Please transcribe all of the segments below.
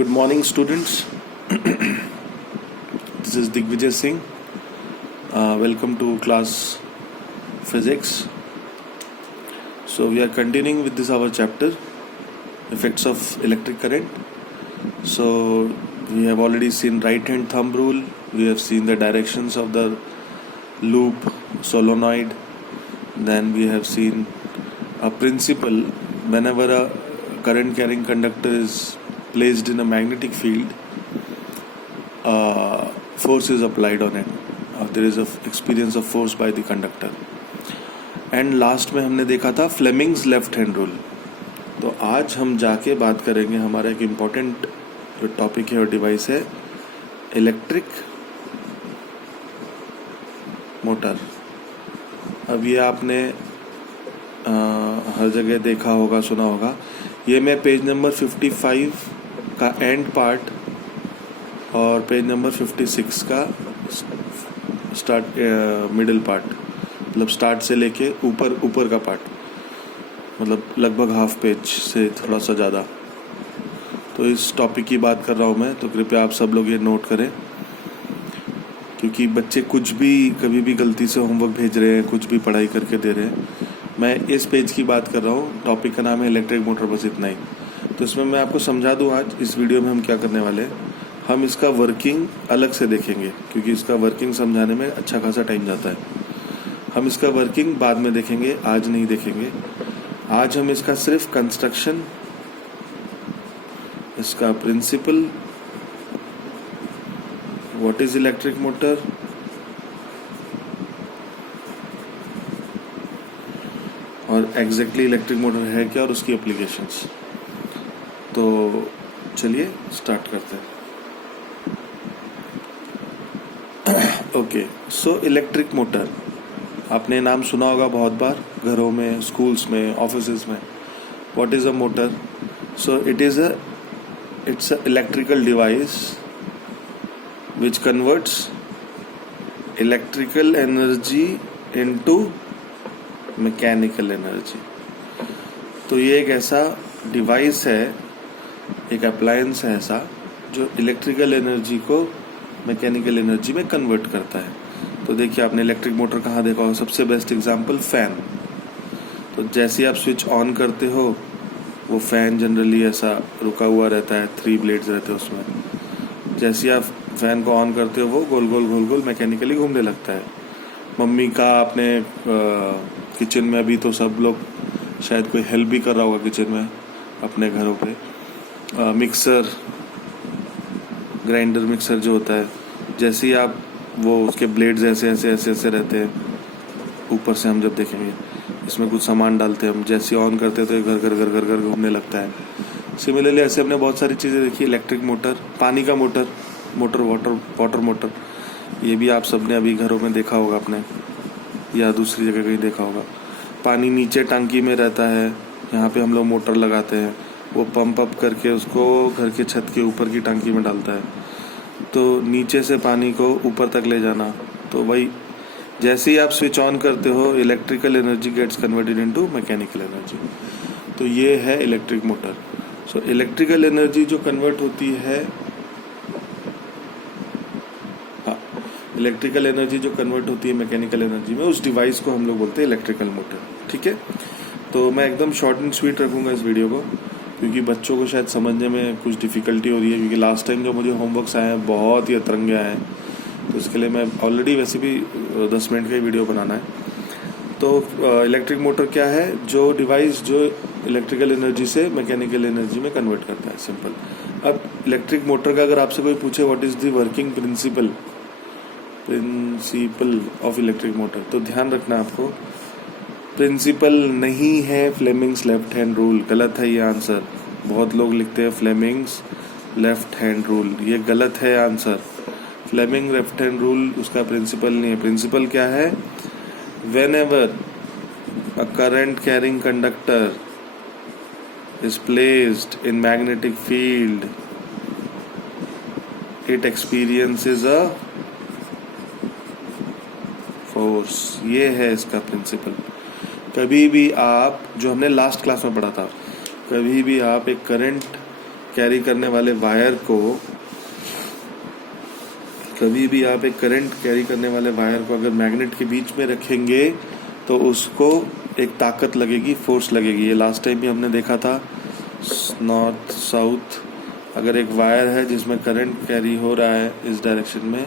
Good morning, students. This is Digvijay Singh. Welcome to class physics. So we are continuing with this our chapter, effects of electric current. So we have already seen right hand thumb rule. We have seen the directions of the loop, solenoid. Then we have seen a principle. Whenever a current carrying conductor is placed in a magnetic field, force is applied on it. There is a experience of force by the conductor. And last में हमने देखा था Fleming's left hand rule. तो आज हम जाके बात करेंगे, हमारा एक इम्पॉर्टेंट जो टॉपिक है और डिवाइस है इलेक्ट्रिक मोटर. अब ये आपने हर जगह देखा होगा, सुना होगा. ये मैं पेज नंबर 55 का एंड पार्ट और पेज नंबर 56 का स्टार्ट मिडिल पार्ट, मतलब स्टार्ट से लेके ऊपर का पार्ट, मतलब लगभग हाफ पेज से थोड़ा सा ज़्यादा. तो इस टॉपिक की बात कर रहा हूँ मैं, तो कृपया आप सब लोग ये नोट करें, क्योंकि बच्चे कुछ भी कभी भी गलती से होमवर्क भेज रहे हैं, कुछ भी पढ़ाई करके दे रहे हैं. मैं इस पेज की बात कर रहा हूँ. टॉपिक का नाम है इलेक्ट्रिक मोटर, बस इतना ही. तो इसमें मैं आपको समझा दूँ आज इस वीडियो में हम क्या करने वाले हैं. हम इसका वर्किंग अलग से देखेंगे, क्योंकि इसका वर्किंग समझाने में अच्छा खासा टाइम जाता है. हम इसका वर्किंग बाद में देखेंगे, आज नहीं देखेंगे. आज हम इसका सिर्फ कंस्ट्रक्शन, इसका principle, what is electric motor, और एग्जैक्टली इलेक्ट्रिक मोटर है क्या और उसकी एप्लीकेशंस. तो चलिए स्टार्ट करते हैं. ओके, सो इलेक्ट्रिक मोटर आपने नाम सुना होगा बहुत बार, घरों में, स्कूल्स में, ऑफिसेज में. What is a motor? So it's a electrical device which converts electrical energy into mechanical energy. तो ये एक ऐसा डिवाइस है, एक अप्लायंस है ऐसा, जो इलेक्ट्रिकल एनर्जी को मैकेनिकल एनर्जी में कन्वर्ट करता है. तो देखिए, आपने इलेक्ट्रिक मोटर कहाँ देखा हो? सबसे बेस्ट एग्जांपल फैन. तो जैसे आप स्विच ऑन करते हो, वो फैन जनरली ऐसा रुका हुआ रहता है, 3 ब्लेड्स रहते हैं उसमें. जैसे आप फैन को ऑन करते हो, वो गोल गोल मैकेनिकली घूमने लगता है. मम्मी का अपने किचन में, अभी तो सब लोग शायद कोई हेल्प भी कर रहा होगा किचन में अपने घरों पे. मिक्सर, ग्राइंडर मिक्सर जो होता है, जैसे ही आप वो उसके ब्लेड्स ऐसे रहते हैं. ऊपर से हम जब देखेंगे, इसमें कुछ सामान डालते हैं हम, जैसे ऑन करते हैं तो ये घर घूमने लगता है. सिमिलरली ऐसे हमने बहुत सारी चीज़ें देखी. इलेक्ट्रिक मोटर, पानी का मोटर, वाटर मोटर, ये भी आप सबने अभी घरों में देखा होगा अपने, या दूसरी जगह कहीं देखा होगा. पानी नीचे टंकी में रहता है, यहाँ पे हम लोग मोटर लगाते हैं, वो पंप अप करके उसको घर के छत के ऊपर की टंकी में डालता है. तो नीचे से पानी को ऊपर तक ले जाना. तो वही, जैसे ही आप स्विच ऑन करते हो, electrical energy gets converted into mechanical energy. तो ये है electric motor. So electrical energy जो कन्वर्ट होती है, इलेक्ट्रिकल एनर्जी जो कन्वर्ट होती है मैकेनिकल एनर्जी में, उस डिवाइस को हम लोग बोलते हैं इलेक्ट्रिकल मोटर. ठीक है. तो मैं एकदम शॉर्ट एंड स्वीट रखूंगा इस वीडियो को, क्योंकि बच्चों को शायद समझने में कुछ डिफिकल्टी हो रही है, क्योंकि लास्ट टाइम जो मुझे होमवर्क्स आए हैं बहुत ही अतरंगे आए हैं. तो इसके लिए मैं ऑलरेडी वैसे भी 10 मिनट का ही वीडियो बनाना है. तो इलेक्ट्रिक मोटर क्या है? जो डिवाइस जो इलेक्ट्रिकल एनर्जी से मैकेनिकल एनर्जी में कन्वर्ट करता है. सिंपल. अब इलेक्ट्रिक मोटर का अगर आपसे कोई पूछे what is the working principle of electric motor, तो ध्यान रखना आपको, प्रिंसिपल नहीं है फ्लेमिंग्स लेफ्ट हैंड रूल. गलत है ये आंसर. बहुत लोग लिखते हैं फ्लेमिंग्स लेफ्ट हैंड रूल, ये गलत है answer. Fleming left hand rule उसका प्रिंसिपल नहीं है. प्रिंसिपल क्या है? whenever a current carrying conductor is placed in magnetic field, it experiences a force. ये है इसका प्रिंसिपल. कभी भी आप, जो हमने लास्ट क्लास में पढ़ा था, कभी भी आप एक करंट कैरी करने वाले वायर को, कभी भी आप एक करंट कैरी करने वाले वायर को अगर मैग्नेट के बीच में रखेंगे तो उसको एक ताकत लगेगी, फोर्स लगेगी। ये लास्ट टाइम भी हमने देखा था, नॉर्थ साउथ अगर एक वायर है जिसमें करंट कैरी हो रहा है इस डायरेक्शन में,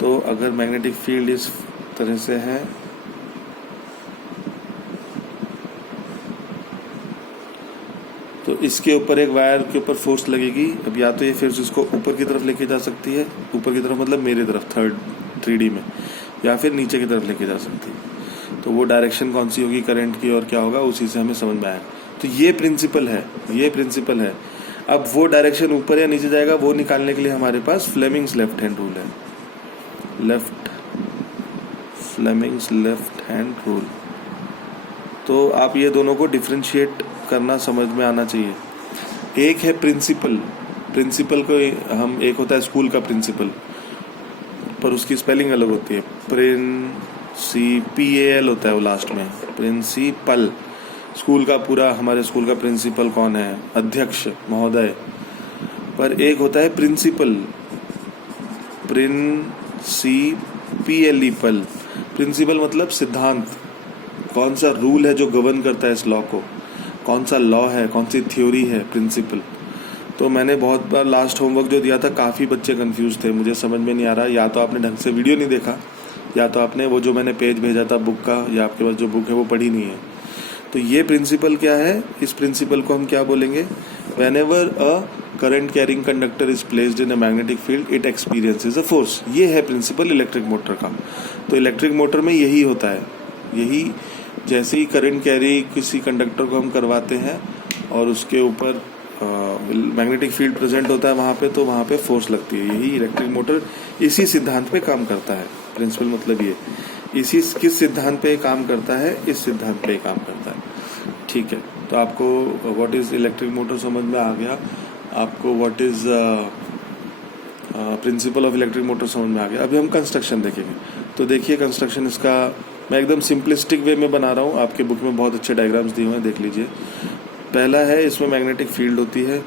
तो अगर मैग्नेटिक फील्ड इस तरह से है तो इसके ऊपर एक वायर के ऊपर फोर्स लगेगी। अब या तो ये फिर इसको ऊपर की तरफ लेके जा सकती है, ऊपर की तरफ मतलब मेरी तरफ 3D में, या फिर नीचे की तरफ लेके जा सकती है। तो वो डायरेक्शन कौन सी होगी करंट की और क्या होगा, उसी से हमें समझ में आएगा। तो ये प्रिंसिपल है। अब वो डायरेक्शन ऊपर या नीचे जाएगा वो निकालने के लिए हमारे पास फ्लेमिंग्स लेफ्ट हैंड रूल है, फ्लेमिंग्स लेफ्ट हैंड रूल। तो आप ये दोनों को डिफरेंशिएट करना समझ में आना चाहिए। एक है प्रिंसिपल को हम, एक होता है स्कूल का प्रिंसिपल, पर उसकी स्पेलिंग अलग होती है, PAL होता है वो लास्ट में, प्रिंसिपल। स्कूल का पूरा, हमारे स्कूल का प्रिंसिपल कौन है, अध्यक्ष महोदय। पर एक होता है प्रिंसिपल, प्रिंसिपल मतलब सिद्धांत, कौन सा रूल है जो गवर्न करता है इस लॉ को, कौन सा लॉ है, कौन सी थ्योरी है, प्रिंसिपल। तो मैंने बहुत बार लास्ट होमवर्क जो दिया था, काफ़ी बच्चे कंफ्यूज थे, मुझे समझ में नहीं आ रहा, या तो आपने ढंग से वीडियो नहीं देखा, या तो आपने वो जो मैंने पेज भेजा था बुक का, या आपके पास जो बुक है वो पढ़ी नहीं है। तो ये प्रिंसिपल क्या है, इस प्रिंसिपल को हम क्या बोलेंगे, whenever a current carrying conductor is placed in a magnetic field it experiences a force. ये है प्रिंसिपल इलेक्ट्रिक मोटर का। तो इलेक्ट्रिक मोटर में यही होता है, यही जैसे ही करंट कैरी किसी कंडक्टर को हम करवाते हैं और उसके ऊपर मैग्नेटिक फील्ड प्रेजेंट होता है वहाँ पे, तो वहाँ पे फोर्स लगती है। यही इलेक्ट्रिक मोटर इसी सिद्धांत पे काम करता है। प्रिंसिपल मतलब ये इसी किस सिद्धांत पे काम करता है, इस सिद्धांत पे काम करता है। ठीक है, तो आपको व्हाट इज इलेक्ट्रिक मोटर समझ में आ गया, आपको what is principle of electric motor समझ में आ गया। अभी हम कंस्ट्रक्शन देखेंगे। तो देखिए कंस्ट्रक्शन इसका मैं एकदम सिंपलिस्टिक वे में बना रहा हूँ, आपके बुक में बहुत अच्छे डायग्राम्स दिए हुए हैं, देख लीजिए। पहला है, इसमें मैग्नेटिक फील्ड होती है,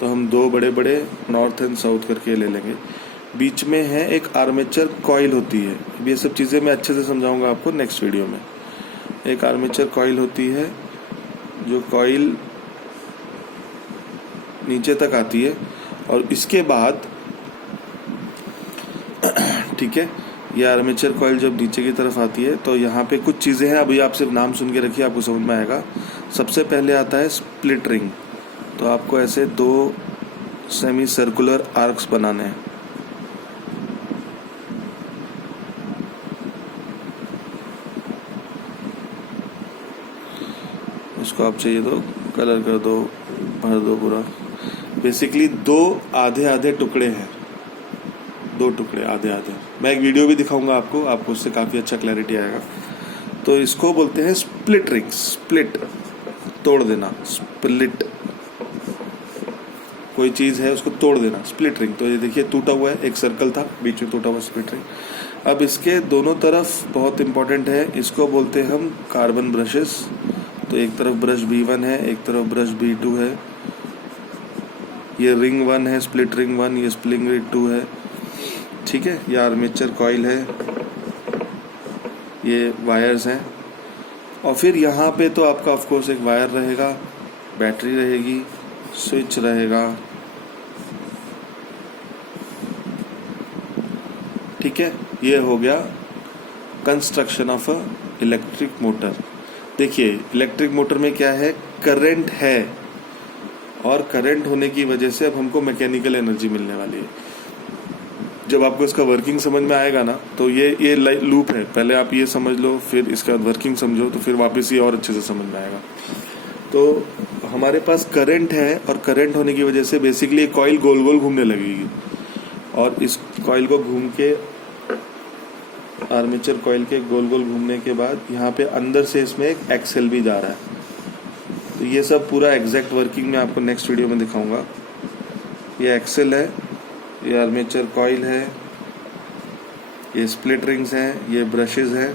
तो हम दो बड़े बड़े नॉर्थ एंड साउथ करके ले लेंगे। बीच में है एक आर्मेचर कॉइल होती है। ये सब चीज़ें मैं अच्छे से समझाऊंगा आपको नेक्स्ट वीडियो में। एक आर्मेचर कॉइल होती है, जो कॉइल नीचे तक आती है, और इसके बाद ठीक है, ये आर्मेचर कॉइल जब नीचे की तरफ आती है तो यहाँ पे कुछ चीज़ें हैं, अभी आप सिर्फ नाम सुन के रखिए, आपको समझ में आएगा। सबसे पहले आता है स्प्लिट रिंग। तो आपको ऐसे दो सेमी सर्कुलर आर्क्स बनाने हैं। इसको आप चाहिए तो कलर कर दो, भर दो पूरा। बेसिकली दो आधे आधे टुकड़े हैं, दो टुकड़े आधे आधे। मैं एक वीडियो भी दिखाऊंगा आपको उससे काफ़ी अच्छा क्लैरिटी आएगा। तो इसको बोलते हैं स्प्लिट रिंग। स्प्लिट तोड़ देना, स्प्लिट कोई चीज़ है उसको तोड़ देना, स्प्लिट रिंग। तो ये देखिए टूटा हुआ है, एक सर्कल था बीच में टूटा हुआ स्प्लिट रिंग। अब इसके दोनों तरफ बहुत इंपॉर्टेंट है, इसको बोलते हैं हम कार्बन ब्रशेस। तो एक तरफ ब्रश B1 है, एक तरफ ब्रश B2 है। ये रिंग 1 है, स्प्लिट रिंग 1, ये स्प्लिट रिंग 2 है। ठीक है, ये आर्मेचर कॉइल है, ये वायर्स हैं। और फिर यहाँ पे तो आपका ऑफ कोर्स एक वायर रहेगा, बैटरी रहेगी, स्विच रहेगा। ठीक है, ये हो गया construction of a electric motor. देखिए इलेक्ट्रिक मोटर में क्या है, करंट है, और करंट होने की वजह से अब हमको मैकेनिकल एनर्जी मिलने वाली है। जब आपको इसका वर्किंग समझ में आएगा ना, तो ये लूप है, पहले आप ये समझ लो, फिर इसका वर्किंग समझो, तो फिर वापस ये और अच्छे से समझ में आएगा। तो हमारे पास करंट है, और करंट होने की वजह से बेसिकली कॉइल गोल गोल घूमने लगेगी, और इस कॉइल को घूम के आर्मेचर कॉइल के गोल गोल घूमने के बाद यहाँ पे अंदर से इसमें एक एक्सेल भी जा रहा है। तो ये सब पूरा एग्जैक्ट वर्किंग में आपको नेक्स्ट वीडियो में दिखाऊंगा। ये एक्सेल है, ये आर्मेचर कॉइल है, ये स्प्लिट रिंग्स हैं, ये ब्रशेस हैं,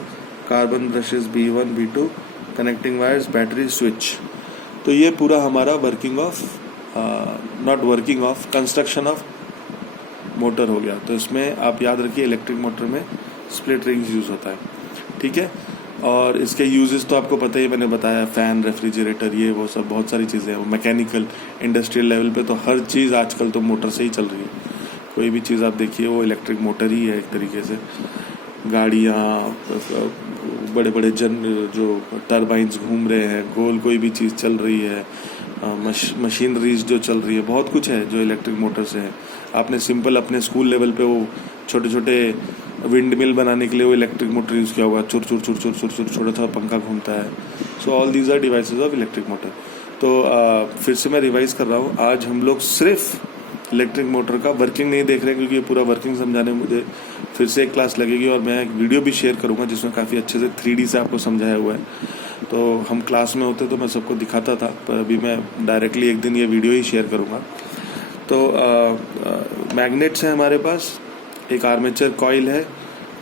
carbon brushes B1 B2, connecting wires, battery, switch. तो ये पूरा हमारा working of not working of, construction of motor हो गया। तो इसमें आप याद रखिए इलेक्ट्रिक मोटर में स्प्लिट रिंग्स यूज़ होता है, ठीक है। और इसके यूजेस तो आपको पता ही, मैंने बताया, फ़ैन, रेफ्रिजरेटर, ये वो सब बहुत सारी चीज़ें हैं। मैकेनिकल इंडस्ट्रियल लेवल पे तो हर चीज़ आजकल तो मोटर से ही चल रही है। कोई भी चीज़ आप देखिए वो इलेक्ट्रिक मोटर ही है एक तरीके से। गाड़ियाँ, बड़े बड़े जो टरबाइंस घूम रहे हैं गोल, कोई भी चीज़ चल रही है, मशीनरीज जो चल रही है, बहुत कुछ है जो इलेक्ट्रिक मोटर से है। आपने सिंपल अपने स्कूल लेवल पे वो छोटे छोटे विंड मिल बनाने के लिए वो इलेक्ट्रिक मोटर यूज़ किया होगा, चुर चुर चुर चुर चुर चुर छोटा सा पंखा घूमता है। So all these are devices of electric motor. तो फिर से मैं रिवाइज कर रहा हूँ, आज हम लोग सिर्फ इलेक्ट्रिक मोटर का वर्किंग नहीं देख रहे हैं, क्योंकि ये पूरा वर्किंग समझाने में मुझे फिर से एक क्लास लगेगी और मैं एक वीडियो भी शेयर करूँगा जिसमें काफ़ी अच्छे से 3D से आपको समझाया हुआ है। तो हम क्लास में होते तो मैं सबको दिखाता था, पर अभी मैं डायरेक्टली एक दिन ये वीडियो ही शेयर करूँगा। तो मैग्नेट्स हैं हमारे पास, एक आर्मेचर कॉइल है,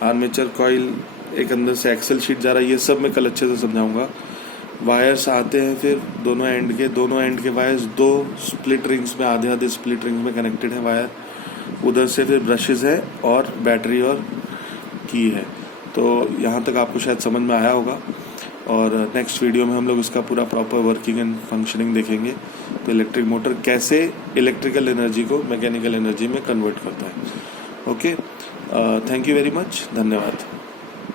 आर्मेचर कॉइल एक अंदर से एक्सल शीट जा रहा है, ये सब मैं कल अच्छे से समझाऊंगा। वायर्स आते हैं फिर दोनों एंड के वायर्स दो स्प्लिट रिंग्स में, आधे आधे स्प्लिट रिंग्स में कनेक्टेड है वायर। उधर से फिर ब्रशेज है और बैटरी और की है। तो यहाँ तक आपको शायद समझ में आया होगा, और नेक्स्ट वीडियो में हम लोग इसका पूरा प्रॉपर वर्किंग एंड फंक्शनिंग देखेंगे। तो इलेक्ट्रिक मोटर कैसे इलेक्ट्रिकल एनर्जी को मैकेनिकल एनर्जी में कन्वर्ट करता है। Okay, thank you very much, धन्यवाद।